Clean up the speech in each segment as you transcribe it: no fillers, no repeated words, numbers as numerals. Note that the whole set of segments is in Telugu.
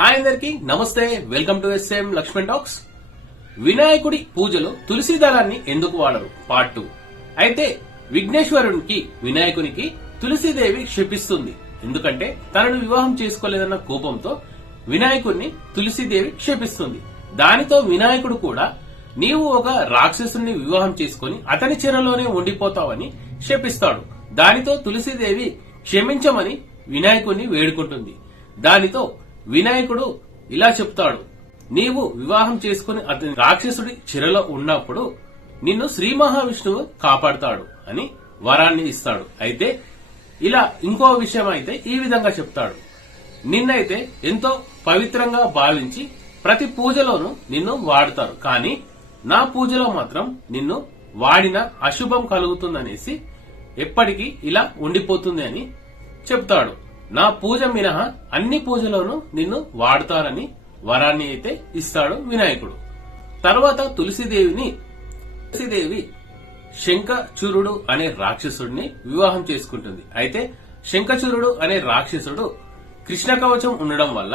హాయ్ అందరికి నమస్తే, welcome to SM Lakshman talks. వినాయకుడి పూజలో తులసి దళాన్ని ఎందుకు వాడరు పార్ట్ 2. అయితే విఘ్నేశ్వరునికి వినాయకునికి తులసీదేవి శపిస్తుంది. ఎందుకంటే తనను వివాహం చేసుకోలేదన్న కోపంతో వినాయకుడిని తులసీదేవి శపిస్తుంది. దానితో వినాయకుడు కూడా నీవు ఒక రాక్షసుని వివాహం చేసుకుని అతని చెరలోనే ఉండిపోతావని శపిస్తాడు. దానితో తులసీదేవి క్షమించమని వినాయకుడిని వేడుకుంటుంది. దానితో వినాయకుడు ఇలా చెప్తాడు, నీవు వివాహం చేసుకుని అతని రాక్షసుడి చెరలో ఉన్నప్పుడు నిన్ను శ్రీ మహావిష్ణువు కాపాడతాడు అని వరాన్ని ఇస్తాడు. అయితే ఇలా ఇంకో విషయం అయితే ఈ విధంగా చెప్తాడు, నిన్నైతే ఎంతో పవిత్రంగా భావించి ప్రతి పూజలోనూ నిన్ను వాడతారు, కానీ నా పూజలో మాత్రం నిన్ను వాడిన అశుభం కలుగుతుందనేసి ఎప్పటికీ ఇలా ఉండిపోతుంది అని చెప్తాడు. నా పూజ మినహా అన్ని పూజలోనూ నిన్ను వాడతారని వరాన్ని అయితే ఇస్తాడు వినాయకుడు. తర్వాత తులసీదేవి శంఖచూరుడు అనే రాక్షసుడిని వివాహం చేసుకుంటుంది. అయితే శంఖచూరుడు అనే రాక్షసుడు కృష్ణ కవచం ఉండడం వల్ల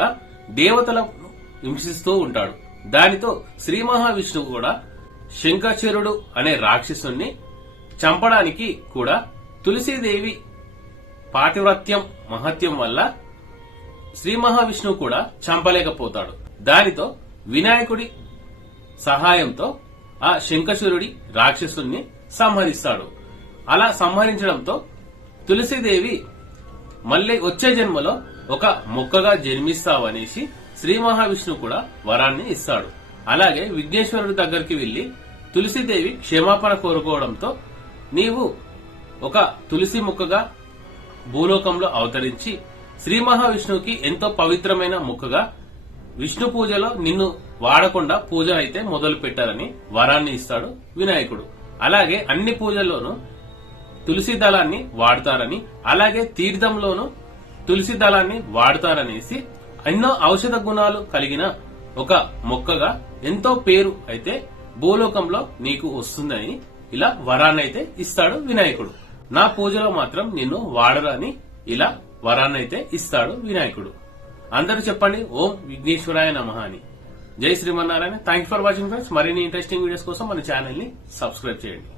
దేవతలను హింసిస్తూ ఉంటాడు. దానితో శ్రీ మహావిష్ణువు కూడా శంఖచూరుడు అనే రాక్షసుడిని చంపడానికి కూడా తులసీదేవి పాతివ్రత్యం మహత్యం వల్ల శ్రీ మహావిష్ణువు కూడా చంపలేకపోతాడు. దానితో వినాయకుడి సహాయంతో ఆ శంఖచూరుడి రాక్షసుని సంహరిస్తాడు. అలా సంహరించడంతో తులసీదేవి మళ్ళీ వచ్చే జన్మలో ఒక మొక్కగా జన్మిస్తావనేసి శ్రీ మహావిష్ణువు కూడా వరాన్ని ఇస్తాడు. అలాగే విఘ్నేశ్వరుడి దగ్గరికి వెళ్లి తులసీదేవి క్షమాపణ కోరుకోవడంతో నీవు ఒక తులసి మొక్కగా భూలోకంలో అవతరించి శ్రీ మహావిష్ణువుకి ఎంతో పవిత్రమైన మొక్కగా విష్ణు పూజలో నిన్ను వాడకుండా పూజ అయితే మొదలు పెట్టాలని వరాన్ని ఇస్తాడు వినాయకుడు. అలాగే అన్ని పూజల్లోనూ తులసి దళాన్ని వాడతారని, అలాగే తీర్థంలోనూ తులసి దళాన్ని వాడతారనేసి ఎన్నో ఔషధ గుణాలు కలిగిన ఒక మొక్కగా ఎంతో పేరు అయితే భూలోకంలో నీకు వస్తుందని ఇలా వరాన్నైతే ఇస్తాడు వినాయకుడు. నా పూజలో మాత్రం నిన్ను వాడరని ఇలా వరాన్నైతే ఇస్తాడు వినాయకుడు. అందరూ చెప్పండి ఓం విఘ్నేశ్వరాయ నమః అని. జై Srimannarayana. Thank for watching friends. మరిన్ని ఇంట్రెస్టింగ్ వీడియోస్ కోసం మన ఛానల్ ని సబ్స్క్రైబ్ చేయండి.